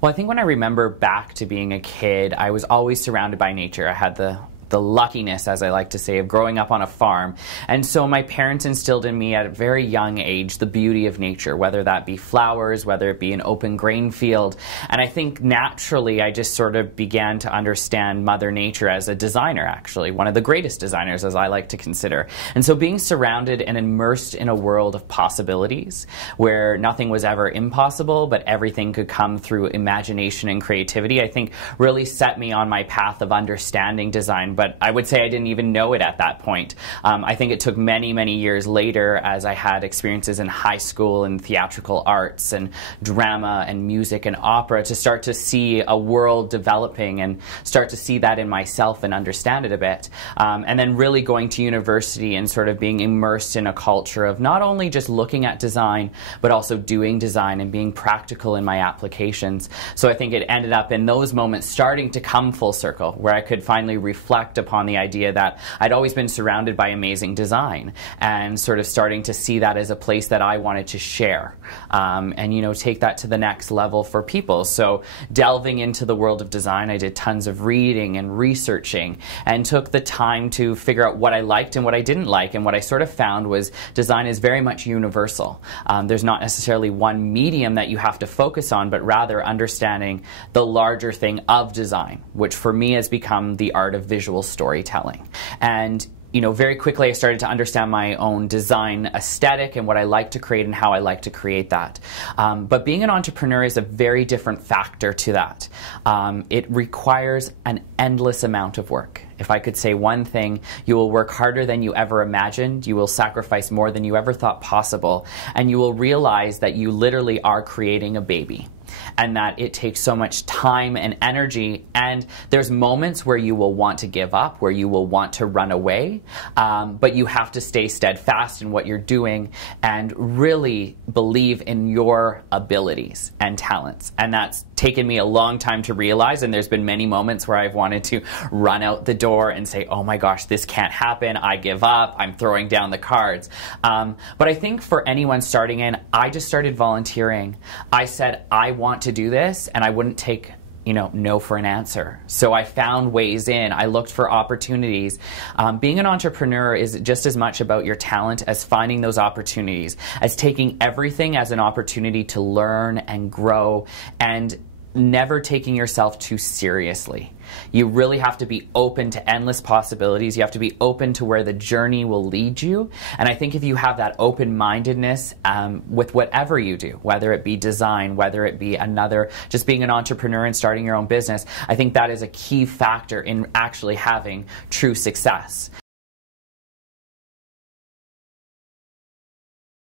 Well, I think when I remember back to being a kid, I was always surrounded by nature. I had the luckiness, as I like to say, of growing up on a farm. And so my parents instilled in me at a very young age the beauty of nature, whether that be flowers, whether it be an open grain field. And I think naturally I just sort of began to understand Mother Nature as a designer, actually, one of the greatest designers, as I like to consider. And so being surrounded and immersed in a world of possibilities where nothing was ever impossible, but everything could come through imagination and creativity, I think really set me on my path of understanding design. But I would say I didn't even know it at that point. I think it took many, many years later, as I had experiences in high school and theatrical arts and drama and music and opera, to start to see a world developing and start to see that in myself and understand it a bit. And then really going to university and sort of being immersed in a culture of not only just looking at design, but also doing design and being practical in my applications. So I think it ended up in those moments starting to come full circle, where I could finally reflect upon the idea that I'd always been surrounded by amazing design, and sort of starting to see that as a place that I wanted to share, and take that to the next level for people. So delving into the world of design, I did tons of reading and researching and took the time to figure out what I liked and what I didn't like. And what I sort of found was design is very much universal. There's not necessarily one medium that you have to focus on, but rather understanding the larger thing of design, which for me has become the art of visual storytelling. And very quickly I started to understand my own design aesthetic and what I like to create and how I like to create that. But being an entrepreneur is a very different factor to that. It requires an endless amount of work. If I could say one thing, you will work harder than you ever imagined, you will sacrifice more than you ever thought possible, and you will realize that you literally are creating a baby. And that it takes so much time and energy, and there's moments where you will want to give up, where you will want to run away, but you have to stay steadfast in what you're doing and really believe in your abilities and talents. And that's taken me a long time to realize, and there's been many moments where I've wanted to run out the door and say, oh my gosh, this can't happen, I give up, I'm throwing down the cards. But I think for anyone starting in, I just started volunteering. I said, I want to do this, and I wouldn't take no for an answer. So I found ways in. I looked for opportunities. Being an entrepreneur is just as much about your talent as finding those opportunities, as taking everything as an opportunity to learn and grow, and never taking yourself too seriously. You really have to be open to endless possibilities. You have to be open to where the journey will lead you. And I think if you have that open-mindedness with whatever you do, whether it be design, whether it be just being an entrepreneur and starting your own business, I think that is a key factor in actually having true success.